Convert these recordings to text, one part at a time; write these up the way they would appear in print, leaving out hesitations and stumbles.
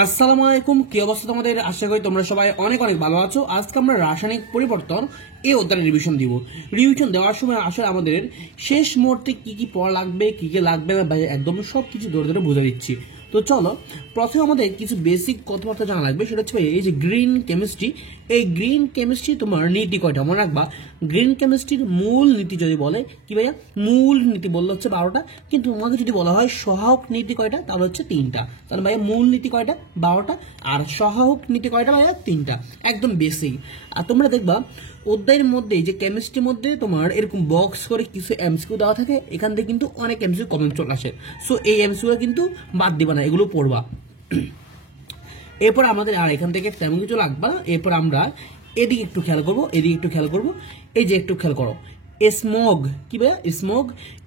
আসসালামু আলাইকুম, কি অবস্থা তোমাদের? আশা করি তোমরা সবাই অনেক অনেক ভালো আছো। আজকে আমরা রাসায়নিক পরিবর্তন এই অধ্যায়ের রিভিশন দিব। রিভিশন দেওয়ার সময় আসলে আমাদের শেষ মুহূর্তে কি কি পড়া লাগবে, কি কি লাগবে না, একদম সব কিছু ধরে ধরে বুঝে দিচ্ছি। তো চলো, প্রথমে আমাদের কিছু বেসিক কথাবার্তা জানা লাগবে। সেটা হচ্ছে এই যে গ্রিন কেমিস্ট্রি, এই গ্রিন কেমিস্ট্রি তোমার নীতি কয়টা মনে রাখবা। গ্রিন কেমিস্ট্রির মূল নীতি যদি বলে কি ভাইয়া, মূল নীতি বললে হচ্ছে 12টা, কিন্তু তোমাকে যদি বলা হয় সহায়ক নীতি কয়টা, তাহলে হচ্ছে 3টা। তাহলে ভাইয়া মূল নীতি কয়টা? 12টা। আর সহায়ক নীতি কয়টা ভাইয়া? 3টা। একদম বেসিক। আর তোমরা দেখবা অধ্যায়ের মধ্যে যে কেমিস্ট্রির মধ্যে তোমার এরকম বক্স করে কিছু এমসিকিউ দেওয়া থাকে, এখান থেকে কিন্তু অনেক এমসিকিউ কমন চলে আসে। সো এই এমসিকিউ কিন্তু বাদ দিবা না, এগুলো পড়বা। এরপর আমাদের আর এখান থেকে তেমন কিছু লাগবে না। এরপর আমরা এদিকে একটু খেয়াল করবো, এদিকে একটু খেয়াল করবো। এই যে একটু খেয়াল করো, স্মোগ কি ভাইয়া? স্মোগ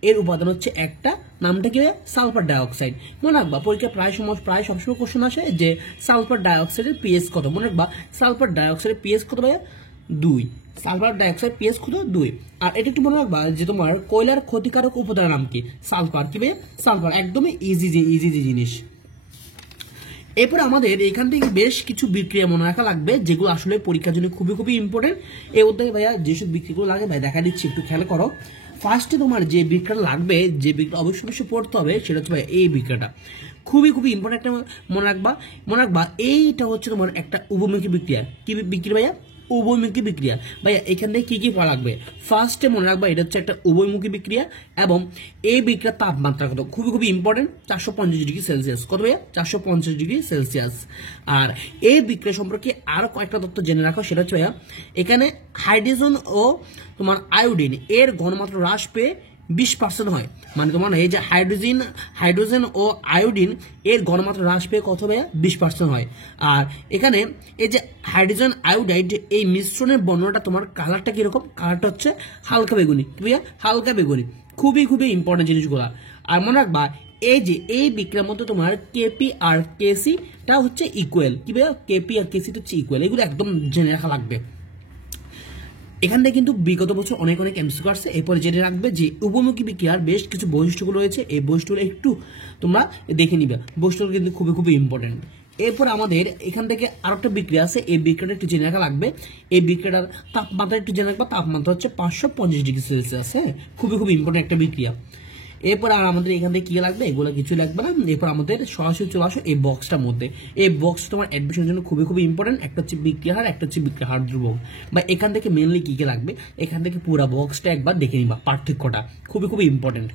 এর উপাদান হচ্ছে একটা, নামটা কি ভাইয়া? Sulphur dioxide. মনে রাখবা পরীক্ষা প্রায় সবসময় কোশ্চেন আসে যে সালফার ডাইঅক্সাইডের পিএইচ কত। মনে রাখবা সালফার ডাইঅক্সাইডের পিএইচ কত ভাইয়া? 2। সালফার ডাইঅক্সাইড পিএইচ কত? 2। আর এটা একটু মনে রাখবা যে তোমার কয়লার ক্ষতিকারক উপাদানের নাম কি? সালফার। কি ভাইয়া? সালফার। একদমই ইজি যে জিনিস। এরপর আমাদের এখান থেকে বেশ কিছু বিক্রিয়া মনে রাখা লাগবে, যেগুলো আসলে পরীক্ষার জন্য খুবই খুবই ইম্পর্টেন্ট। এই অধ্যায়ে ভাইয়া যেসব বিক্রিয়াগুলো লাগে ভাই দেখা দিচ্ছি, একটু খেয়াল করো। ফার্স্টে তোমার যে বিক্রিয়াটা লাগবে, যে বিক্রিয়া অবশ্যই পড়তে হবে, সেটা হচ্ছে ভাই এই বিক্রিয়াটা। খুবই খুবই ইম্পর্টেন্ট একটা মনে রাখবা এইটা হচ্ছে তোমার একটা উভমুখী বিক্রিয়া। কি বিক্রিয়া ভাইয়া? উভয়মুখী বিক্রিয়া। ভাইয়া এখান থেকে কি কি পড়া লাগবে? ফার্স্টে মনে রাখবা এটা হচ্ছে একটা উভয়মুখী বিক্রিয়া, এবং এই বিক্রিয়ার তাপমাত্রা কত? খুবই খুবই ইম্পর্টেন্ট, 450°C। কত ভাইয়া? 450°C। আর এই বিক্রিয়া সম্পর্কে আরো কয়েকটা তথ্য জেনে রাখো। সেটা হচ্ছে ভাইয়া এখানে হাইড্রোজেন ও তোমার আয়োডিন এর ঘনমাত্রা হ্রাস পেয়ে 20% হয়। মানে তোমার এই যে হাইড্রোজেন ও আয়োডিন এর ঘনমাত্রা হ্রাস পেয়ে কত ভাইয়া? 20% হয়। আর এখানে এই যে হাইড্রোজেন আয়োডাইড এই মিশ্রণের বর্ণনাটা তোমার কালারটা কিরকম? কালারটা হচ্ছে হালকা বেগুনি। কি ভাইয়া? হালকা বেগুনি। খুবই খুবই ইম্পর্টেন্ট জিনিসগুলো। আর মনে রাখবা এই যে এই বিক্রিয়ার মধ্যে তোমার কেপি আর কেসি টা হচ্ছে ইকুয়াল। কি ভাইয়া? কেপি আর কেসি হচ্ছে ইকুয়াল। এগুলো একদম জেনে রাখা লাগবে। এখান থেকে কিন্তু বিগত বছর অনেক অনেক এমসিকিউ আসছে। এরপরে জেনে রাখবে যে উভমুখী বিক্রিয়ার বেশ কিছু বৈশিষ্ট্যগুলো রয়েছে, এই বৈশিষ্ট্যগুলো একটু তোমরা দেখে নিবে। বৈশিষ্ট্যগুলো কিন্তু খুবই খুবই ইম্পর্টেন্ট। এরপর আমাদের এখান থেকে আরেকটা বিক্রিয়া আছে, এই বিক্রিয়াটা একটু জেনে রাখা লাগবে। এই বিক্রিয়াটার তাপমাত্রা একটু জেনে রাখবা। তাপমাত্রা হচ্ছে 550°C। হ্যাঁ, খুবই খুবই ইম্পর্টেন্ট একটা বিক্রিয়া। এরপর আর আমাদের এখান থেকে কি লাগবে? এগুলো কিছু লাগবে না। এরপর আমাদের সরাসরি চলে আসো এই বক্সটার মধ্যে। এই বক্স তোমার অ্যাডমিশনের জন্য খুবই খুবই ইম্পর্টেন্ট। একটা হচ্ছে বিক্রিয়া হার, একটা হচ্ছে বিক্রিয়া হার ধ্রুবক। বা এখান থেকে মেনলি কি কি লাগবে, এখান থেকে পুরো বক্সটা একবার দেখে নিবা, পার্থক্যটা খুবই খুবই ইম্পর্টেন্ট।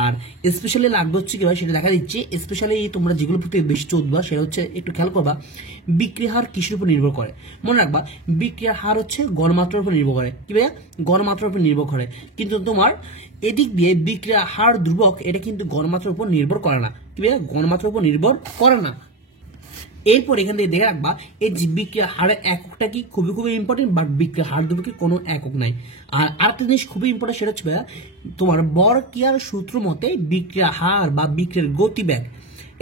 আর স্পেশালি লাগবে হচ্ছে কি হয় সেটা দেখা দিচ্ছে। স্পেশালি তোমরা যেগুলো প্রতি বেশি চোদবা সেটা হচ্ছে একটু খেয়াল করবা, বিক্রিয়া হার কিসের উপর নির্ভর করে। মনে রাখবা বিক্রিয়া হার হচ্ছে গড়মাত্রার উপর নির্ভর করে। কি ভাইয়া? গড়মাত্রার উপর নির্ভর করে। কিন্তু তোমার এদিক দিয়ে বিক্রিয়া হার ধ্রুবক, এটা কিন্তু গড়মাত্রার উপর নির্ভর করে না। কি ভাইয়া? গড়মাত্রার উপর নির্ভর করে না। এরপর এখান থেকে দেখে রাখবা এই যে বিক্রিয়া হারের এককটা কি? খুবই খুবই ইম্পর্টেন্ট। বাট বিক্রিয়া হার ধ্রুবকের কোনো একক নাই। আর আরেকটা জিনিস খুবই ইম্পর্টেন্ট, সেটা হচ্ছে ভাইয়া তোমার বরকিয়ার সূত্র মতে বিক্রিয়া হার বা বিক্রিয়ার গতিবেগ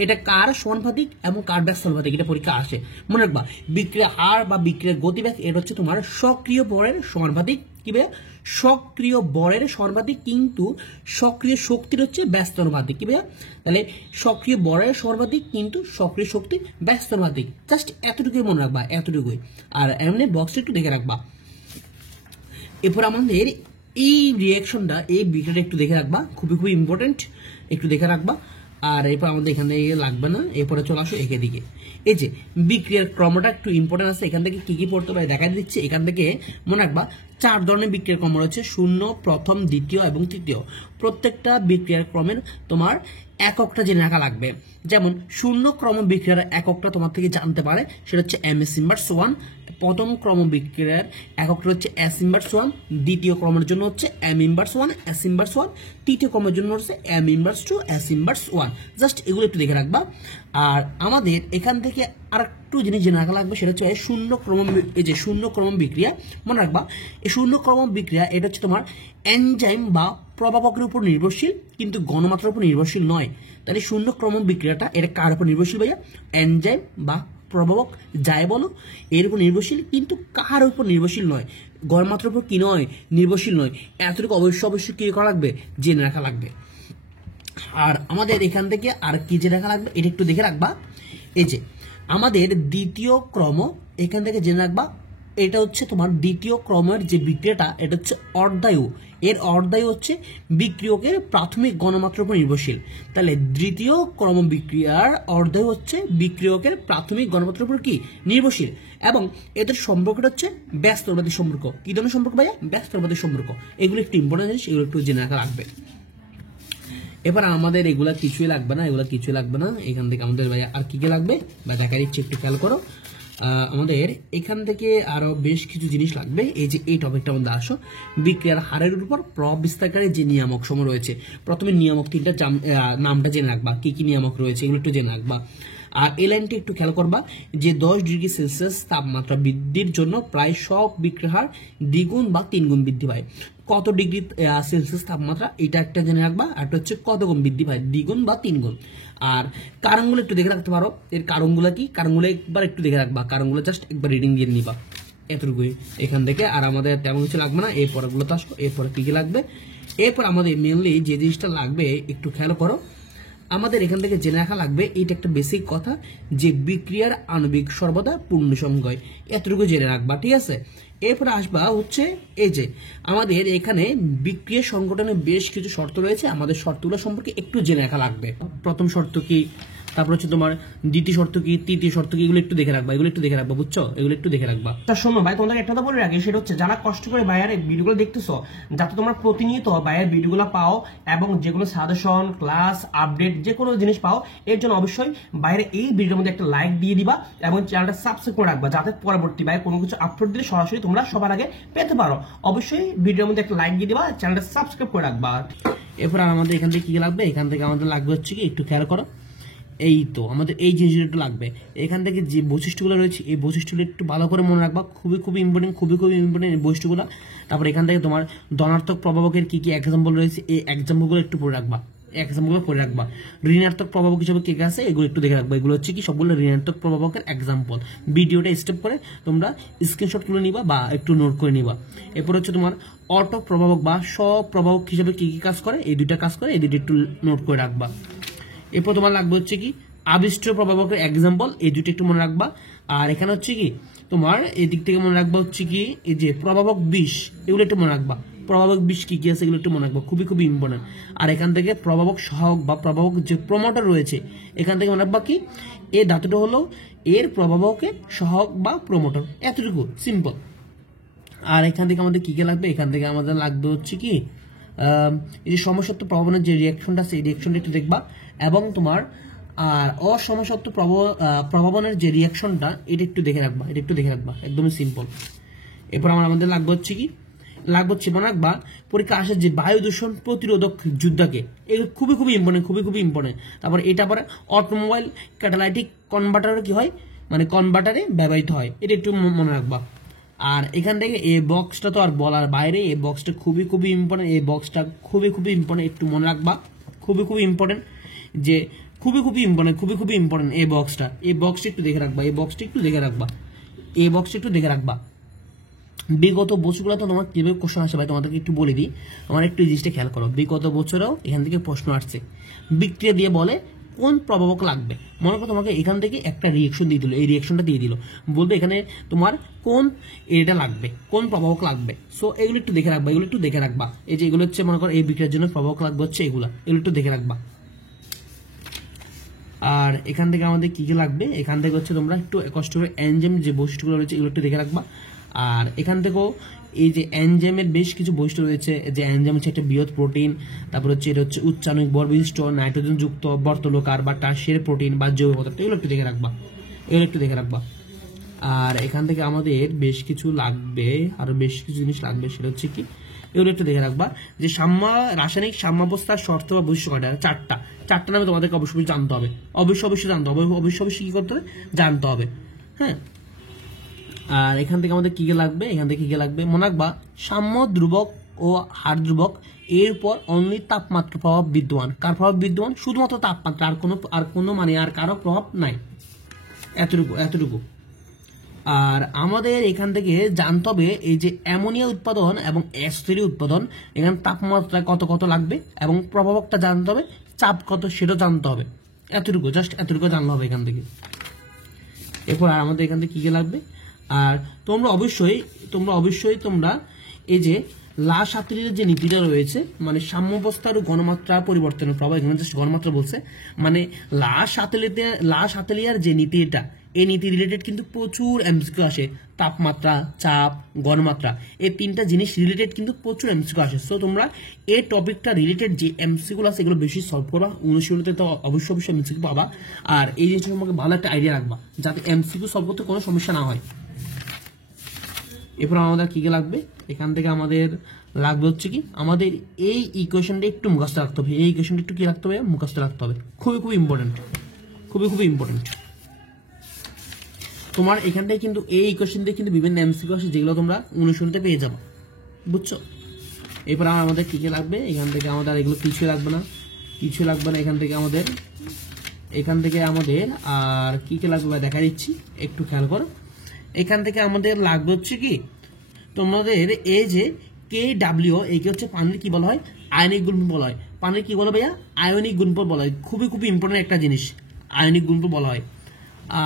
এটা কার সমানুপাতিক এবং কার ব্যাক সমানুপাতিক, এটা পরীক্ষা আসে। মনে রাখবা বিক্রিয়া হার বা বিক্রিয়ার গতিবেগ এটা হচ্ছে তোমার সক্রিয় বরের সমানুপাতিক। কি ভাইয়া? সক্রিয় বরের সমানুপাতিক, কিন্তু সক্রিয় শক্তির হচ্ছে ব্যস্ত অনুপাতিক। কি ভাইয়া? তাহলে সক্রিয় বরের সমানুপাতিক কিন্তু সক্রিয় শক্তির ব্যস্ত অনুপাতিক। জাস্ট এতটুকুই মনে রাখবা, এতটুকুই। আর এমনি বক্সটা একটু দেখে রাখবা। এরপর আমাদের এই রিয়াকশনটা, এই বিক্রিয়াটা একটু দেখে রাখবা, খুবই খুবই ইম্পর্টেন্ট, একটু দেখে রাখবা। আর এরপর আমাদের এখানে লাগবে না। এরপরে চলে আসো একে দিকে। এই যে বিক্রিয়ার ক্রমটা একটু ইম্পর্টেন্ট আছে। এখান থেকে কি কি পড়তে পারে দেখা দিচ্ছে। এখান থেকে মনে রাখবা 4 ধরনের বিক্রিয়ার ক্রম রয়েছে, শূন্য, প্রথম, দ্বিতীয় এবং তৃতীয়। প্রত্যেকটা বিক্রিয়ার ক্রমের তোমার এককটা জেনে রাখা লাগবে। যেমন শূন্য ক্রম বিক্রিয়ার এককটা তোমার থেকে জানতে পারে, সেটা হচ্ছে MS−1। প্রথম ক্রম বিক্রিয়ার এককটা হচ্ছে S−1, দ্বিতীয় ক্রমের জন্য হচ্ছে M−1 S−1, তৃতীয় ক্রমের জন্য হচ্ছে M−2 S−1। জাস্ট এগুলো একটু দেখে রাখবা। আর আমাদের এখান থেকে আর একটু জিনিস জেনে রাখা লাগবে, সেটা হচ্ছে শূন্য ক্রম। এই যে শূন্য ক্রম বিক্রিয়া মনে রাখবা, এই শূন্য ক্রম বিক্রিয়া এটা হচ্ছে তোমার এনজাইম বা প্রভাবকের উপর নির্ভরশীল, কিন্তু ঘনমাত্রার উপর নির্ভরশীল নয়। তাহলে শূন্য ক্রম বিক্রিয়াটা এটা কার উপর নির্ভরশীল ভাইয়া? এনজাইম বা প্রভাবক যাই বলো এর উপর নির্ভরশীল, কিন্তু কার উপর নির্ভরশীল নয়, গড়মাত্রার উপর কি নয়, নির্ভরশীল নয়। এতটুকু অবশ্যই কি করা লাগবে? জেনে রাখা লাগবে। আর আমাদের এখান থেকে আর কি জেনে রাখা লাগবে এটা একটু দেখে রাখবা। এই যে আমাদের দ্বিতীয় ক্রম এখান থেকে জেনে রাখবা, এটা হচ্ছে তোমার দ্বিতীয় ক্রমের যে বিক্রিয়াটা এটা হচ্ছে অর্ধায়ু। এর অর্ধায়ু হচ্ছে বিক্রিয়কের প্রাথমিক গণমাত্রার উপর নির্ভরশীল। তাহলে দ্বিতীয় ক্রম বিক্রিয়ার অর্ধায়ু হচ্ছে বিক্রিয়কের প্রাথমিক গণমাত্রার উপর কি নির্ভরশীল, এবং এদের সম্পর্কটা হচ্ছে ব্যস্তবাদী সম্পর্ক। কি ধরনের সম্পর্ক ভাইয়া? ব্যস্তবাদী সম্পর্ক। এগুলো একটু ইম্পর্টেন্ট জিনিস, এগুলো একটু জেনে রাখা লাগবে। এবার আমাদের এগুলা কিছুই লাগবে না, এগুলা কিছুই লাগবে না। এখান থেকে আমাদের ভাইয়া আর কি কি লাগবে বা দেখা দিচ্ছে, একটু খেয়াল করো। আমাদের এখান থেকে আরো বেশ কিছু জিনিস লাগবে। এই যে এই টপিকটা আমাদের আসো, বিক্রিয়ার হারের উপর প্রভাব বিস্তারকারী যে নিয়ামক সমূহ রয়েছে। প্রথমে নিয়ামক তিনটা নামটা জেনে রাখবা, কি কি নিয়ামক রয়েছে এগুলো একটু জেনে রাখবা। আর এই লাইনটি একটু খেয়াল করবা যে 10 ডিগ্রি সেলসিয়াস তাপমাত্রা বৃদ্ধির জন্য প্রায় সব বিক্রিয়ার হার দ্বিগুণ বা তিনগুণ বৃদ্ধি পায়। কত ডিগ্রি সেলসিয়াস তাপমাত্রা এটা একটা জেনে রাখবা, আর একটা হচ্ছে কত গুণ বৃদ্ধি পায়, দ্বিগুণ বা তিনগুণ। আর কারণগুলো একটু দেখে রাখতে পারো, এর কারণগুলো কি, কারণগুলো একবার একটু দেখে রাখবা, কারণগুলো জাস্ট একবার রিডিং দিয়ে নিবা এতটুকুই এখান থেকে। আর আমাদের তেমন কিছু লাগবে না, এরপরে গুলো তো আসবো, এরপরে কি কি লাগবে। এরপর আমাদের মেনলি যে জিনিসটা লাগবে একটু খেয়াল করো, আমাদের এখান থেকে জেনে রাখা লাগবে, এটা একটা বেসিক কথা যে বিক্রিয়ার আণবিক সর্বদা পূর্ণ সংখ্যা, এতটুকু জেনে রাখবা, ঠিক আছে। এরপরে আসবা হচ্ছে এই যে আমাদের এখানে বিক্রিয়া সংগঠনে বেশ কিছু শর্ত রয়েছে, আমাদের শর্তগুলো সম্পর্কে একটু জেনে রাখা লাগবে। প্রথম শর্ত কি, তারপর হচ্ছে তোমার দ্বিতীয় শর্ত কি, তৃতীয় শর্ত কি, এগুলো একটু দেখে রাখবা, এগুলো একটু দেখে রাখবা, বুঝছো, এগুলো একটু দেখে রাখবা। শোনো ভাই, তোমাদের একটা কথা বলে রাখি, সেটা হচ্ছে যারা কষ্ট করে ভাইয়ার এই ভিডিওগুলো দেখতেছো, যাতে তোমরা প্রতিনিয়ত ভাইয়ার ভিডিওগুলো পাও এবং যেগুলো সাজেশন, ক্লাস, আপডেট যে কোনো জিনিস পাও, এর জন্য অবশ্যই বাইরে এই ভিডিওর মধ্যে একটা লাইক দিয়ে দিবা এবং চ্যানেলটা সাবস্ক্রাইব করে রাখবা, যাতে পরবর্তী ভাই কোনো কিছু আপলোড দিলে সরাসরি তোমরা সবার আগে পেতে পারো। অবশ্যই ভিডিওর মধ্যে একটা লাইক দিয়ে দিবা, চ্যানেলটা সাবস্ক্রাইব করে রাখবা। এরপর আমাদের এখান থেকে কি লাগবে, এখান থেকে আমাদের লাগবে হচ্ছে কি, একটু খেয়াল করো, এই তো আমাদের এই জিনিসগুলো একটু লাগবে। এখান থেকে যে বৈশিষ্ট্যগুলো রয়েছে এই বৈশিষ্ট্যগুলো একটু ভালো করে মনে রাখবা, খুবই খুবই ইম্পর্টেন্ট, খুবই খুবই ইম্পর্টেন্ট এই বৈশিষ্ট্যগুলো। তারপর এখান থেকে তোমার ধনাত্মক প্রভাবকের কি কি এক্সাম্পল রয়েছে এই এক্সাম্পলগুলো একটু পড়ে রাখবা, এক্সাম্পলগুলো পড়ে রাখবা। ঋণাত্মক প্রভাবক হিসেবে কে কে আছে এগুলো একটু দেখে রাখবা, এগুলো হচ্ছে কি সবগুলো ঋণাত্মক প্রভাবকের এক্সাম্পল। ভিডিওটা স্টেপ করে তোমরা স্ক্রিনশট তুলে নিবা বা একটু নোট করে নিবা। এরপর হচ্ছে তোমার অটো প্রভাবক বা স্বপ্রভাবক হিসেবে কি কি কাজ করে, এই দুইটা কাজ করে, এই দুইটা একটু নোট করে রাখবা। এরপর তোমার লাগবে হচ্ছে কি আবিষ্ট প্রভাবকের এক্সাম্পল, এই দুটো একটু মনে রাখবা। আর এখানে হচ্ছে কি তোমার এই দিক থেকে মনে রাখবা হচ্ছে কি এই যে প্রভাবক বিষ, এগুলো একটু মনে রাখবা, প্রভাবক বিষ কি কি আছে এগুলো একটু মনে রাখবা, খুবই খুবই ইম্পর্টেন্ট। আর এখান থেকে প্রভাবক সহায়ক বা প্রভাবক যে প্রমোটার রয়েছে এখান থেকে মনে রাখবা কি এই ধাতুটা হলো এর প্রভাবকের সহায়ক বা প্রমোটার, এতটুকু সিম্পল। আর এখান থেকে আমাদের কি কি লাগবে, এখান থেকে আমাদের লাগবে হচ্ছে কি এই যে সমসত্ব প্রভাবনের যে রিয়াকশনটা আছে এই রিয়াকশনটা একটু দেখবা, এবং তোমার আর অসমসত্ব প্রভাবনের যে রিয়াকশনটা এটা একটু দেখে রাখবা, এটা একটু দেখে রাখবা, একদমই সিম্পল। এরপর আমাদের লাগবে হচ্ছে কি, লাগবে হচ্ছে মনে রাখবা পরীক্ষা আসে যে বায়ু দূষণ প্রতিরোধক যোদ্ধাকে, এগুলো খুবই খুবই ইম্পর্টেন্ট, খুবই খুবই ইম্পর্টেন্ট। তারপর এটা পরে অটোমোবাইল ক্যাটালাইটিক কনভার্টারে কি হয়, মানে কনভার্টারে ব্যবহৃত হয়, এটা একটু মনে রাখবা। আর এখান থেকে এই বক্সটা তো আর বলার বাইরে, এই বক্সটা খুবই খুবই ইম্পর্টেন্ট, এই বক্সটা খুবই খুবই ইম্পর্টেন্ট, একটু মনে রাখবা, খুবই খুবই ইম্পর্টেন্ট, যে খুবই খুবই ইম্পর্টেন্ট, খুবই খুবই ইম্পর্টেন্ট এই বক্সটা, এই বক্সটা একটু দেখে রাখবা, এই বক্সটা একটু দেখে রাখবা, এই বক্সটা একটু দেখে রাখবা। বিগত বছরগুলো তো তোমার কিভাবে কোশ্চেন আসে ভাই তোমাদেরকে একটু বলে দিই, আমার একটু এই জিনিসটা খেয়াল করো। বিগত বছরেও এখান থেকে প্রশ্ন আসছে, বিক্রিয়া দিয়ে বলে কোন প্রভাবক লাগবে। মনে করো তোমাকে এখান থেকে একটা রিয়েকশন দিয়ে দিল, এই রিয়েকশনটা দিয়ে দিল, বলবে এখানে তোমার কোন এটা লাগবে, কোন প্রভাবক লাগবে। সো এগুলো একটু দেখে রাখবা, এগুলো একটু দেখে রাখবা। এই যে এগুলো হচ্ছে মনে করো এই বিক্রিয়ার জন্য প্রভাবক লাগবে হচ্ছে এগুলো একটু দেখে রাখবা। আর এখান থেকে আমাদের কি কি লাগবে, এখান থেকে হচ্ছে তোমরা একটু কষ্ট করে এনজাইম যে বৈশিষ্ট্যগুলো রয়েছে এগুলো একটু দেখে রাখবা। আর এখান থেকেও এই যে এনজাইমের বেশ কিছু বৈশিষ্ট্য রয়েছে, যে এনজাইম হচ্ছে একটা বৃহৎ প্রোটিন, তারপর হচ্ছে এটা হচ্ছে উচ্চাণবিক বর্বিষ্ট নাইট্রোজেন যুক্ত বর্তলকার বা টার্সিয়ারি প্রোটিন বা জৈব পদার্থ, এগুলো একটু দেখে রাখবা, এগুলো একটু দেখে রাখবা। আর এখান থেকে আমাদের বেশ কিছু লাগবে, আরো বেশ কিছু জিনিস লাগবে, সেটা হচ্ছে কি এগুলো একটু দেখে রাখবা, যে রাসায়নিক সাম্যাবস্থার শর্ত বা বৈশিষ্ট্য কয়টা, চারটা নামে তোমাদেরকে অবশ্যই জানতে হবে, অবশ্যই জানতে হবে, অবশ্যই কি করতে হবে, জানতে হবে, হ্যাঁ। আর এখান থেকে আমাদের কি লাগবে, এখান থেকে কি লাগবে মনে রাখবা, সাম্য ধ্রুবক ও হার ধ্রুবক এর উপর অনলি তাপমাত্রা প্রভাব বিদ্যমান, কার প্রভাব বিদ্যমান, শুধুমাত্র তাপমাত্রা, আর কোনো মানে আর কারো প্রভাব নাই, এতটুকু। আর আমাদের এখান থেকে জানতে হবে এই যে অ্যামোনিয়া উৎপাদন এবং অ্যাসিড উৎপাদন, এখানে তাপমাত্রা কত কত লাগবে এবং প্রভাবকটা জানতে হবে, চাপ কত সেটা জানতে হবে, এতটুকু, জাস্ট এতটুকু জানতে হবে এখান থেকে। এরপর আর আমাদের এখান থেকে কি কি লাগবে, আর তোমরা অবশ্যই তোমরা এই যে লা সাতলির যে নীতিটা রয়েছে, মানে সাম্যাবস্থার গণমাত্রা পরিবর্তনের প্রভাব, এখানে জাস্ট গণমাত্রা বলছে, মানে লা সাতলিয়ার যে নীতিটা, এই নীতি রিলেটেড কিন্তু প্রচুর এমসিকিউ আসে। তাপমাত্রা, চাপ, গণমাত্রা, এই তিনটা জিনিস রিলেটেড কিন্তু প্রচুর এমসিকিউ আসে। সো তোমরা এই টপিকটা রিলেটেড যে এমসিকিউ আছে এগুলো বেশি সলভ করবা। অনুশীলনীতে তো অবশ্যই এমসিকিউ পাবা, আর এই জিনিসটা তোমাকে ভালো একটা আইডিয়া রাখবা যাতে এমসিকিউ সলভ করতে কোনো সমস্যা না হয়। এরপর আমাদের কি কি লাগবে, এখান থেকে আমাদের লাগবে হচ্ছে কি, আমাদের এই ইকুয়েশনটা একটু মুখস্থ রাখতে হবে। এই ইকুয়েশনটা একটু কি রাখতে হবে, মুখস্থ রাখতে হবে। খুবই ইম্পর্টেন্ট, খুবই ইম্পর্টেন্ট। তোমার এখানটায় কিন্তু এই ইকুয়েশন দিয়ে কিন্তু বিভিন্ন এমসিকিউ আসে, যেগুলো তোমরা অনুশীলনীতে পেয়ে যাবে, বুঝছো। এরপর আমাদের কি কি লাগবে, এখান থেকে আমাদের এগুলো কিছু লাগবে না। এখান থেকে আমাদের আর কি কি লাগবে দেখা দিচ্ছি, একটু খেয়াল করো। এখান থেকে আমাদের লাগবে হচ্ছে কি, তোমাদের এই যে KW, একে হচ্ছে পানির কি বলা হয়, আয়নিক গুণফল বলা হয়। পানির কি বলো ভাইয়া, আয়নিক গুণফল বলা হয়। খুবই ইম্পর্টেন্ট একটা জিনিস, আয়নিক গুণফল বলা হয়।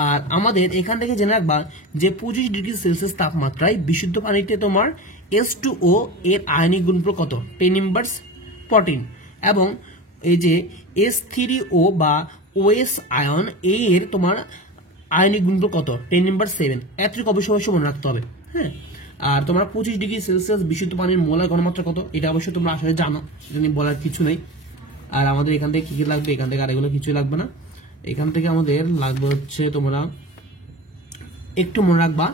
আর আমাদের এখান থেকে জেনে রাখবা যে 25 ডিগ্রি সেলসিয়াস তাপমাত্রায় বিশুদ্ধ পানিতে তোমার H2O এর আয়নিক গুণফল কত, 10^14, এবং এই যে H3O বা OS আয়ন এর তোমার আয়নিক গুণফল কত, 10^7। এতটুকু অবশ্যই মনে রাখতে হবে, হ্যাঁ। আর তোমরা 25 ডিগ্রি সেলসিয়াস বিশুদ্ধ পানির মোলার ঘনমাত্রা কত, এটা অবশ্যই তোমরা আসলে জানো, এটা নিয়ে বলার কিছু নেই। আর আমাদের এখান থেকে কি কি লাগবে, এখান থেকে আর এগুলো কিছুই লাগবে না। এখান থেকে আমাদের লাগবে হচ্ছে, তোমরা একটু মনে রাখবা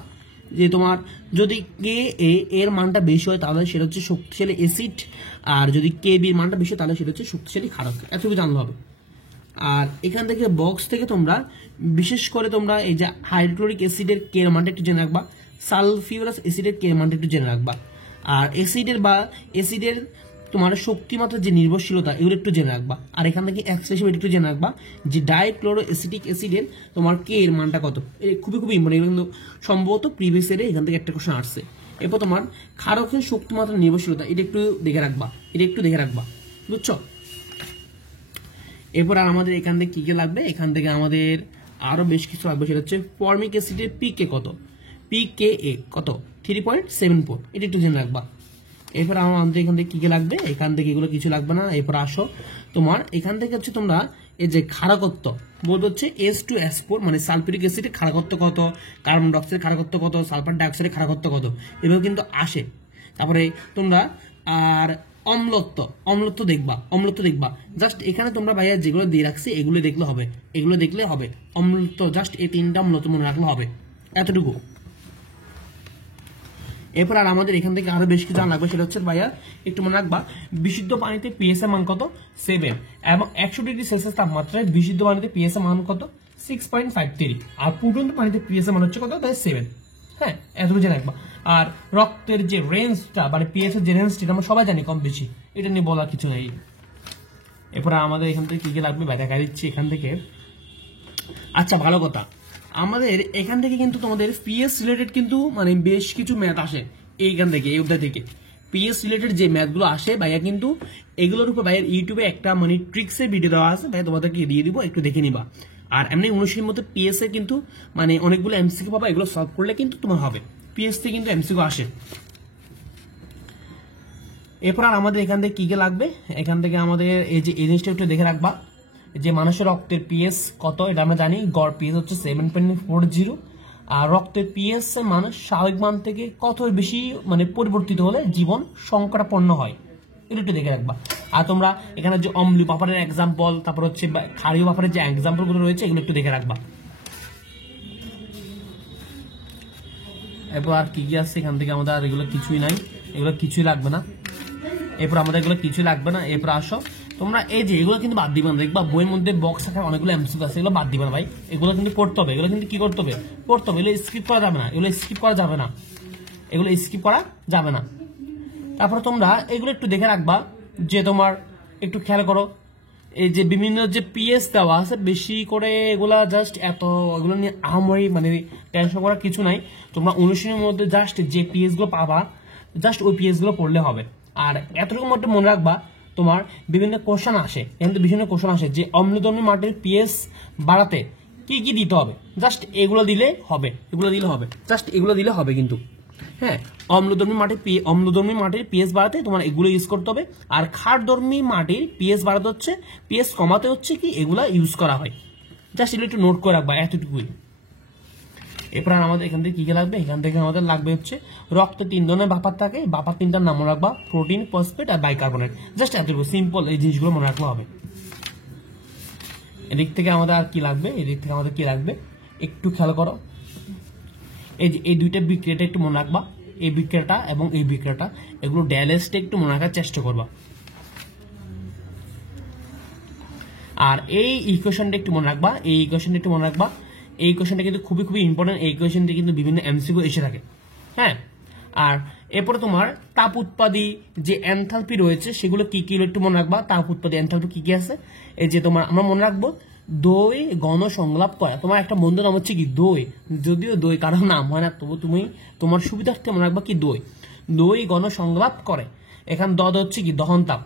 যে তোমার যদি Ka এর মানটা বেশি হয় তাহলে সেটা হচ্ছে শক্তিশালী অ্যাসিড, আর যদি Kb এর মানটা বেশি হয় তাহলে সেটা হচ্ছে শক্তিশালী ক্ষারক। এতটুকু জানতে হবে। আর এখান থেকে বক্স থেকে তোমরা বিশেষ করে তোমরা এই যে হাইড্রোক্লোরিক অ্যাসিডের কে এর মানটা একটু জেনে রাখবা, সালফিউরাস অ্যাসিডের কে এর মানটা একটু জেনে রাখবা, আর অ্যাসিডের তোমার শক্তিমাত্রা যে নির্ভরশীলতা এগুলো একটু জেনে রাখবা। আর এখান থেকে এক্সপ্রেশন একটু জেনে রাখবা যে ডাইক্লোরো অ্যাসিটিক অ্যাসিডের তোমার কে এর মানটা কত। খুবই ইম্পর্টেন্ট, এগুলো কিন্তু সম্ভবত প্রিভিয়াস ইয়ারে এখান থেকে একটা কোশ্চেন আসছে। এরপর তোমার ক্ষারকের শক্তিমাত্রা নির্ভরশীলতা, এটা একটু দেখে রাখবা, বুঝছো। এরপর আর আমাদের এখান থেকে কি কি লাগবে, এখান থেকে আমাদের আরো বেশ কিছু লাগবে, সেটা হচ্ছে ফর্মিক অ্যাসিডের PK কত, PKa কত, 3.74, এটা একটু জেনে রাখবা। এরপর আমাদের এখান থেকে কি কি লাগবে, এখান থেকে এগুলো কিছু লাগবে না। এরপর আসো তোমার এখান থেকে হচ্ছে তোমরা এই যে ক্ষারকত্ব বলতে হচ্ছে H2S4, মানে সালফিউরিক অ্যাসিডের ক্ষারকত্ব কত, কার্বন ডাইঅক্সাইডের ক্ষারকত্ব কত, সালফার ডাইঅক্সাইডের ক্ষারকত্ব কত, এভাবে কিন্তু আসে। তারপরে তোমরা আর অম্লত্ব দেখবা, জাস্ট এখানে তোমরা ভাইয়া যেগুলো দিয়ে রাখছি এগুলো দেখলে হবে। অম্লত্ব জাস্ট এই তিনটা অম্লত্ব মনে রাখলে হবে, এতটুকু। এরপর আর আমাদের এখান থেকে আরো বেশ কিছু জানা লাগবে, সেটা হচ্ছে ভাইয়া একটু মনে রাখবা বিশুদ্ধ পানিতে পিএস এর মান কত, 7, এবং 100 ডিগ্রি সেলসিয়াস তাপমাত্রায় বিশুদ্ধ পানিতে পিএস এর মান কত, 6.53, আর ফুটন্ত পানিতে পিএস এর মান হচ্ছে কত, 7। হ্যাঁ, এতটুকু জেনে রাখবা। আর রক্তের যে রেঞ্জটা মানে পিএস এর যে রেঞ্জটা আমরা সবাই জানি কম বেশি, এটা নিয়ে বলার কিছু নেই। এরপর আমাদের এখান থেকে কি কি লাগবে দেখা দিচ্ছি এখান থেকে। আচ্ছা, ভালো কথা, আমাদের এখান থেকে কিন্তু তোমাদের পিএস রিলেটেড কিন্তু মানে বেশ কিছু ম্যাথ আসে এইখান থেকে, এই অধ্যায় থেকে। পিএস রিলেটেড যে ম্যাথগুলো আসে ভাইয়া কিন্তু এগুলোর উপর ভাইয়ের ইউটিউবে একটা মানে ট্রিক্সের ভিডিও দেওয়া আছে, ভাইয়া তোমাদেরকে দিয়ে দিব, একটু দেখে নিবা। আর এমনি অনুশীলনীর মধ্যে পিএস এর কিন্তু মানে অনেকগুলো এমসিকিউ পাবা, এগুলো সলভ করলে কিন্তু তোমার হবে। পিএস থেকে কিন্তু এমসিকিউ আসে। এরপর আর আমাদের এখান থেকে কি কি লাগবে, এখান থেকে আমাদের এই যে এই জিনিসটা একটু দেখে রাখবা যে মানুষের রক্তের পিএস কত, এটা আমরা জানি, গড় পিএস হচ্ছে 7.40, আর রক্তের পিএস মান স্বাভাবিক মান থেকে কত বেশি মানে পরিবর্তিত হলে জীবন সংকটাপন্ন হয়, এটা একটু দেখে রাখবা। আর তোমরা এখানে যে অম্লীয় বাফারের এক্সাম্পল, তারপর হচ্ছে ক্ষারীয় বাফারের যে এক্সাম্পল গুলো রয়েছে এগুলো একটু দেখে রাখবা। এরপর আর কি কি আছে এখান থেকে আমাদের আর এগুলো কিছুই নাই, এগুলো কিছুই লাগবে না। এরপর আমাদের এগুলো কিছুই লাগবে না। এরপর আসো তোমরা এই যে এগুলো কিন্তু বাদ দিবে না, দেখবা বইয়ের মধ্যে বক্স আকারে অনেকগুলো এমসিকিউ আছে, এগুলো বাদ দিবে না ভাই, এগুলো কিন্তু পড়তে হবে, এগুলো কিন্তু কি করতে হবে, পড়তে হবে, এগুলো স্কিপ করা যাবে না, তারপরে তোমরা এগুলো একটু দেখে রাখবা যে তোমার একটু খেয়াল করো এই যে বিভিন্ন যে পিএস দেওয়া আছে বেশি করে এগুলা জাস্ট এগুলো নিয়ে আহামরি মানে টেনশন করার কিছু নাই। তোমরা অনুশীলনের মধ্যে জাস্ট যে পিএস গুলো পাবা জাস্ট ওই পিএস গুলো পড়লে হবে। আর এতটুকু মধ্যে মনে রাখবা তোমার বিভিন্ন কোশ্চেন আসে, এখান থেকে বিভিন্ন কোশ্চেন আসে যে অম্লধর্মী মাটির পিএস বাড়াতে কি কি দিতে হবে, জাস্ট এগুলো দিলে হবে, জাস্ট এগুলো দিলে হবে কিন্তু। হ্যাঁ, অম্লধর্মী মাটির পিএইচ বাড়াতে তোমার এগুলো ইউজ করতে হবে, আর ক্ষারধর্মী মাটির পিএইচ বাড়াতে হচ্ছে, পিএইচ কমাতে হচ্ছে কি এগুলা ইউজ করা হয়। জাস্ট এগুলো একটু নোট করে রাখবা, এতটুকুই। এরপর আমাদের এখান থেকে কি কি লাগবে, এখান থেকে আমাদের লাগবে হচ্ছে রক্তে 3 ধরনের বাফার থাকে, বাফার 3টার নাম মনে রাখবা, প্রোটিন, ফসফেট আর বাইকার্বনেট। জাস্ট এতটুকু সিম্পল, এই জিনিসগুলো মনে রাখলে হবে। এদিক থেকে আমাদের আর কি লাগবে, একটু খেয়াল করো, এই যে এই দুইটা বিক্রিয়াটা একটু মনে রাখবা, এই বিক্রিয়াটা এবং এই বিক্রিয়াটা, এগুলো ডায়ালাইসিসটা একটু মনে রাখার চেষ্টা করবা। আর এই ইকুয়েশনটা একটু মনে রাখবা, এই ইকুয়েশনটা কিন্তু খুবই খুবই ইম্পর্টেন্ট। এই ইকুয়েশনটা কিন্তু বিভিন্ন এমসিকিউ এসে থাকে। হ্যাঁ, আর এরপরে তোমার তাপ উৎপাদী যে এনথালপি রয়েছে সেগুলো কি কি একটু মনে রাখবা। তাপ উৎপাদী এনথালপি কি কি আছে, এই যে তোমার আমরা মনে রাখবো দই ঘন সংলাপ করে, তোমার একটা বন্ধুর নাম হচ্ছে কি দই, যদিও দই কারো নাম হয় না, তবু তুমি তোমার সুবিধার্থে মনে রাখবা কি দই ঘন সংলাপ করে। এখানে দদ হচ্ছে কি দহন তাপ,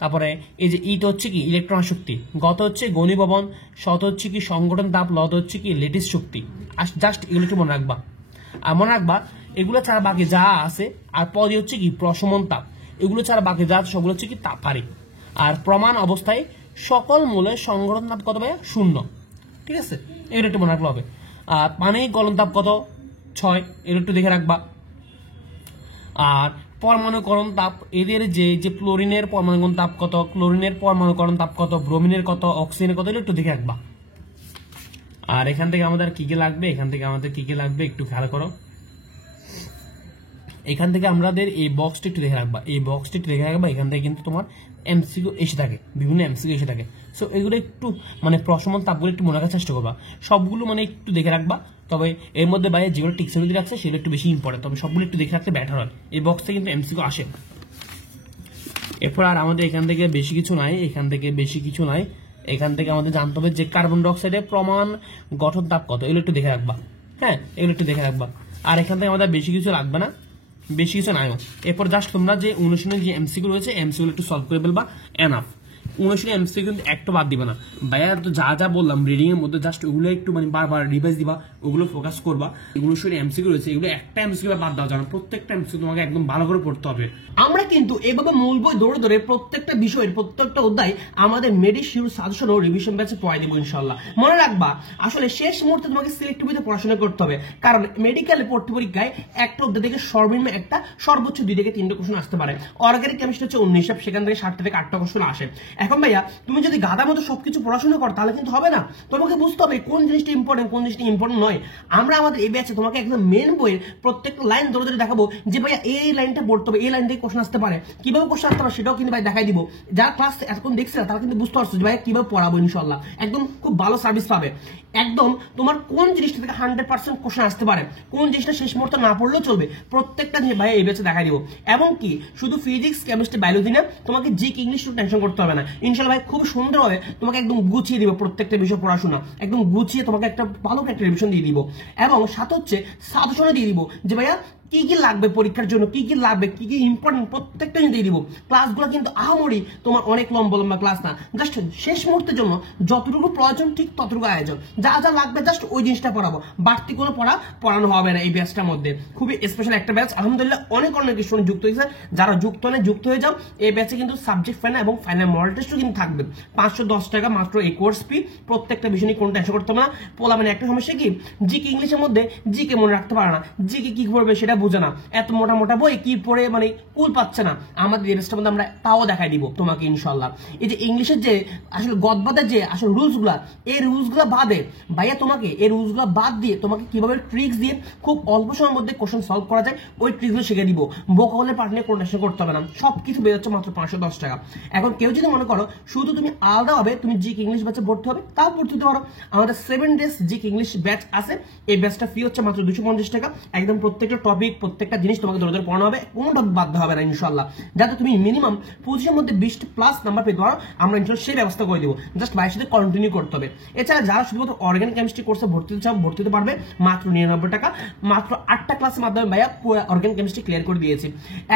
তারপরে এই যে ইট হচ্ছে কি ইলেকট্রন শক্তি, গত হচ্ছে ঘনীভবন, শত হচ্ছে কি সংগঠন তাপ, লদ হচ্ছে কি লেটিস শক্তি। জাস্ট এগুলো একটু মনে রাখবা। আর মনে রাখবা এগুলো ছাড়া বাকি যা আছে, আর পদে হচ্ছে কি প্রশমন তাপ, এগুলো ছাড়া বাকি যা আছে সবগুলো হচ্ছে কি তাপহারী। আর প্রমাণ অবস্থায় সকল মূলের সংগঠন তাপ কত ভাইয়া 0, ঠিক আছে, এগুলো একটু মনে রাখলে হবে। আর পানির গলন তাপ কত 6, এগুলো একটু দেখে রাখবা। আর পরমাণুকরণ তাপ, এদের যে ক্লোরিনের পরমাণুকরণ তাপ কত, ব্রোমিনের কত, অক্সিজেনের কত, একটু দেখে রাখবা। আর এখান থেকে আমাদের কি কি লাগবে, একটু খেয়াল করো। এখান থেকে আমাদের এই বক্সটা একটু দেখে রাখবা, এখান থেকে কিন্তু তোমার এমসিকিউ এসে থাকে, বিভিন্ন এমসিকিউ এসে থাকে। সো এগুলো একটু মানে প্রশমন তাপগুলো একটু মনে রাখার চেষ্টা করবা, সবগুলো মানে একটু দেখে রাখবা। তবে এর মধ্যে বাইরে যেগুলো টিকসই রাখছে সেগুলো একটু বেশি ইম্পর্টেন্ট, তবে সবগুলো একটু দেখে রাখতে বেটার হয়। এই বক্সে কিন্তু এমসিকিউ আসে। এরপর আর আমাদের এখান থেকে বেশি কিছু নাই, এখান থেকে আমাদের জানতে হবে যে কার্বন ডাইঅক্সাইডের প্রমাণ গঠন তাপ কত, এগুলো একটু দেখে রাখবা। হ্যাঁ, এগুলো একটু দেখে রাখবা। আর এখান থেকে আমাদের বেশি কিছু লাগবে না, নাই। এরপর জাস্ট তোমরা যে অনুশীলনের যে এমসিকিউ রয়েছে এমসিকিউ একটু সলভ করে ফেলবা, এনাফ। অনুশীলনী এমসিকিউ কিন্তু একটু বাদ দিবা না ভাইয়া, তো যা বললাম রিডিং এর মধ্যে জাস্ট ওগুলো একটু মানে বারবার রিভাইজ দিবা, ওগুলো ফোকাস করবা। অনুশীলনী এমসিকিউ রয়েছে এগুলো একটা এমসিকিউ বাদ দেওয়া যাবে না, প্রত্যেকটা এমসিকিউ তোমাকে একদম ভালো করে পড়তে হবে। আমরা কিন্তু এভাবে মূল বই ধরে প্রত্যেকটা বিষয়ের প্রত্যেকটা অধ্যায় আমাদের মেডিশিউর সাজেশন ও রিভিশন ব্যাচে পড়াই দেবো ইনশাআল্লাহ। মনে রাখবা আসলে শেষ মুহূর্তে তোমাকে সিলেক্টিভিতে পড়াশোনা করতে হবে, কারণ মেডিকেলে ভর্তি পরীক্ষায় একটা অধ্যায় থেকে সর্বনিম্ন একটা, সর্বোচ্চ 2 থেকে 3টা কোশ্চেন আসতে পারে। অর্গানিক কেমিস্ট্রি হচ্ছে 19, সেখান থেকে 7 থেকে 8টা কোশ্চেন আসে। এখন ভাইয়া তুমি যদি গাধা মতো সবকিছু পড়াশোনা করো তাহলে কিন্তু হবে না, তোমাকে বুঝতে হবে কোন জিনিসটা ইম্পর্টেন্ট, কোন জিনিসটা ইম্পর্টেন্ট নয়। আমরা আমাদের এই ব্যাচে তোমাকে একদম মেন বইয়ের প্রত্যেকটা লাইন ধরে দেখাবো যে ভাইয়া এই লাইনটা পড়তে হবে, এই লাইন থেকে কোশ্চেন আসতে পারে, কিভাবে কোশ্চেন আসতে পারে সেটাও কিন্তু ভাই দেখাই দিব। যারা ক্লাস এখন দেখছে তারা কিন্তু বুঝতে পারছো যে ভাই কিভাবে পড়াবো ইনশাআল্লাহ, একদম খুব ভালো সার্ভিস পাবে। একদম তোমার কোন জিনিসটা থেকে 100% কোশ্চেন আসতে পারে, কোন জিনিসটা শেষ মুহূর্তে না পড়লেও চলবে, প্রত্যেকটা জিনিস ভাই এই ব্যাচে দেখাই দিব। এবং কি শুধু ফিজিক্স, কেমিস্ট্রি, বায়োলজি না, তোমাকে জিকে, ইংলিশ টেনশন করতে হবে না ইনশাআল্লাহ ভাই, খুব সুন্দরভাবে তোমাকে একদম গুছিয়ে দিব প্রত্যেকটা বিষয় পড়াশোনা, একদম গুছিয়ে তোমাকে একটা ভালো একটা রিভিশন দিয়ে দিব। এবং সাথে হচ্ছে সাজেশনও দিয়ে দিব যে ভাইয়া কি কি লাগবে পরীক্ষার জন্য, কি কি লাগবে, কি কি ইম্পর্টেন্ট, প্রত্যেকটা দিয়ে দিব। ক্লাসগুলো কিন্তু আহামরি তোমার অনেক লম্বা ক্লাস না, জাস্ট শেষ মুহূর্তের জন্য যতটুকু প্রয়োজন ঠিক ততটুকু আয়োজন, যা লাগবে জাস্ট ওই জিনিসটা পড়াবো, বাড়তি কোনো পড়ানো হবে না এই ব্যাচটার মধ্যে। খুবই স্পেশাল একটা ব্যাচ, আলহামদুলিল্লাহ অনেক স্টুডেন্ট যুক্ত হয়েছে। যারা যুক্ত হয়ে যাও এই ব্যাচে কিন্তু সাবজেক্ট ফাইনাল এবং ফাইনাল মডেল টেস্টও কিন্তু থাকবে। 510 টাকা মাত্র এই কোর্স ফি, প্রত্যেকটা বিষয় নিয়ে কোনো টেনশন করতে হবে না। পোলা মানে একটা সমস্যা কি, জিকে ইংলিশের মধ্যে জিকে মনে রাখতে পারে না, জিকে কি করবে সেটা বুঝে না, এত মোটা বই কি পড়ে মানে কুল পাচ্ছে না। আমাদের এই ব্যাচটার মধ্যে আমরা তাও দেখাই দিব তোমাকে ইনশাআল্লাহ। এই যে ইংলিশের যে আসলে গদবাদের যে আসলে রুলসগুলা, এই রুলসগুলা বাদে ভাইয়া তোমাকে এই রুলসগুলা বাদ দিয়ে তোমাকে কিভাবে ট্রিক্স দিয়ে খুব অল্প সময়ের মধ্যে কোশ্চেন সলভ করা যায় ওই ট্রিক্সগুলো শিখে দিব। ভোকাবুলারি পার্ট নিয়ে কোনো টেনশন করতে হবে না, সবকিছু বের হচ্ছে মাত্র 510 টাকা। এখন কেউ যদি মনে করো শুধু তুমি আলাদা হবে তুমি জিকে ইংলিশ ব্যাচে ভর্তি হবে, তাও ভর্তি হতে পারো। আমাদের 7 days জিকে ইংলিশ ব্যাচ আছে, এই ব্যাচটা ফি হচ্ছে মাত্র 250 টাকা। একদম প্রত্যেকটা টপিক টপিক প্রত্যেকটা জিনিস তোমাকে ধরে ধরে পড়ানো হবে, কোনোভাবে বাধ্য হবে না ইনশাআল্লাহ, যাতে তুমি মিনিমাম 25 এর মধ্যে 20+ নাম্বার পেতে পারো। আমরা ইনশাআল্লাহ সেই ব্যবস্থা করে দেবো, জাস্ট ভাইয়ের সাথে কন্টিনিউ করতে হবে। এছাড়া যারা শুধুমাত্র অর্গানিক কেমিস্ট্রি কোর্সে ভর্তি হতে চাও, ভর্তি হতে পারবে মাত্র 99 টাকা। মাত্র 8টা ক্লাসের মাধ্যমে ভাইয়া পুরো অর্গানিক কেমিস্ট্রি ক্লিয়ার করে দিয়েছি।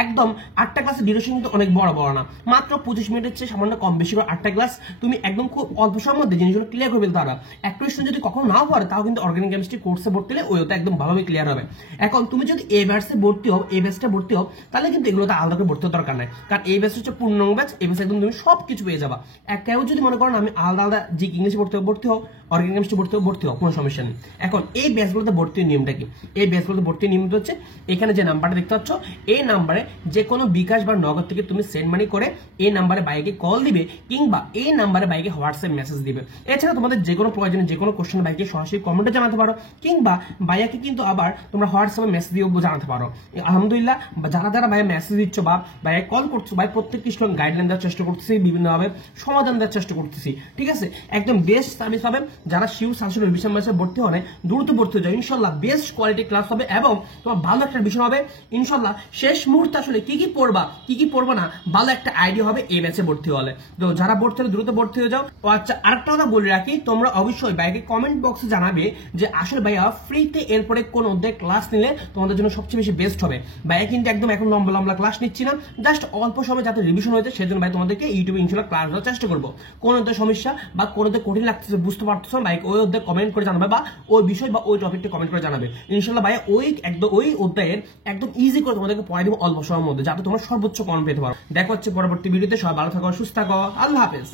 একদম 8টা ক্লাসের ডিউরেশন কিন্তু অনেক বড় না, মাত্র 25 মিনিটের চেয়ে সামান্য কম বেশি করে 8টা ক্লাস তুমি একদম খুব অল্প সময়ের মধ্যে জিনিসগুলো ক্লিয়ার করে ফেলতে পারো। একটা কোয়েশ্চেন যদি কখনো নাও পারে, তাও কিন্তু অর্গানিক কেমিস্ট্রি কোর্সে ভর্তি হলে ওইটা একদম ভালোভাবে ক্লিয়ার হবে। এখন তুমি যদি এই ব্যাচে ভর্তি হও, এই ব্যাচটা ভর্তি হও, তাহলে কিন্তু এগুলোতে আলাদা করে ভর্তি হওয়ার দরকার নাই, কারণ এই ব্যাচ হচ্ছে পূর্ণাঙ্গ ব্যাচ। এই ব্যাচে একদম তুমি সবকিছু পেয়ে যাবা। কেউ যদি মনে করেন আমি আলাদা যে ইংলিশ ভর্তি হও, অর্গানিক কেমিস্ট্রি ভর্তি হও, কোনো সমস্যা নেই। এখন এই ব্যাচগুলোতে ভর্তির নিয়মটা কি? এই ব্যাচগুলোতে ভর্তির নিয়ম হচ্ছে, এখানে যে নাম্বারটা দেখতে পাচ্ছ, এই নাম্বারে যে কোনো বিকাশ বা নগদ থেকে তুমি সেন্ড মানি করে এই নাম্বারে বাইকে কল দিবে, কিংবা এই নাম্বারে বাইকে হোয়াটসঅ্যাপ মেসেজ দিবে। এছাড়া তোমাদের যে কোনো প্রয়োজনে যে কোনো কোশ্চেন বাইকে সরাসরি কমেন্টে জানাতে পারো, কিংবা ভাইয়াকে কিন্তু আবার তোমরা হোয়াটসঅ্যাপে মেসেজ দিয়েও জানাতে পারো। আলহামদুলিল্লাহ, যারা ভাইয়া মেসেজ দিচ্ছ বা ভাইয়া কল করছো, ভাই প্রত্যেকটি স্টুডেন্ট গাইডলাইন দেওয়ার চেষ্টা করতেছি, বিভিন্নভাবে সমাধান দেওয়ার চেষ্টা করতেছি, ঠিক আছে? একদম বেস্ট সার্ভিস পাবেন। যারা শিউ সানসুর রিভিশন ব্যাচে ভর্তি হয় দ্রুত ভর্তি হয়ে যাও ইনশাল্লাহ। বেস্ট কোয়ালিটি ক্লাস হবে এবং তোমার ভালো একটা বিষয় হবে ইনশাল্লাহ। শেষ মুহূর্তে আসলে কি কি পড়বা কি কি পড়বা না, ভালো একটা আইডিয়া হবে এই ব্যাচে ভর্তি হলে। তো যারা ভর্তি হলে দ্রুত ভর্তি হয়ে যাও। আচ্ছা, আরেকটা কথা বলে রাখি, তোমরা অবশ্যই ভাইকে কমেন্ট বক্সে জানাবে যে আসলে ভাইয়া ফ্রিতে এরপরে কোন অধ্যায় ক্লাস নিলে তোমাদের জন্য সবচেয়ে বেশি বেস্ট হবে। ভাইয়া কিন্তু একদম এখন লম্বা লম্বা ক্লাস নিচ্ছি না, জাস্ট অল্প সময় যাতে রিভিশন হয়েছে সেজন্য ভাই তোমাদেরকে ইউটিউবে ইনশাল্লাহ ক্লাস দেওয়ার চেষ্টা করবো। কোন অধ্যায় সমস্যা বা কোন অধ্যায় কঠিন লাগতেছে বুঝতে পারতেছো, ভাইকে ওই অধ্যায় কমেন্ট করে জানাবে, বা ওই বিষয় বা ওই টপিকটা কমেন্ট করে জানাবে। ইনশাল্লাহ ভাইয়া ওই অধ্যায়ের একদম ইজি করে তোমাদেরকে পড়াই দেবো অল্প সময়ের মধ্যে, যাতে তোমরা সর্বোচ্চ কমন পেতে পারো। দেখা হচ্ছে পরবর্তী ভিডিওতে। সবাই ভালো থাকো, সুস্থ থাকো, আল্লাহ হাফেজ।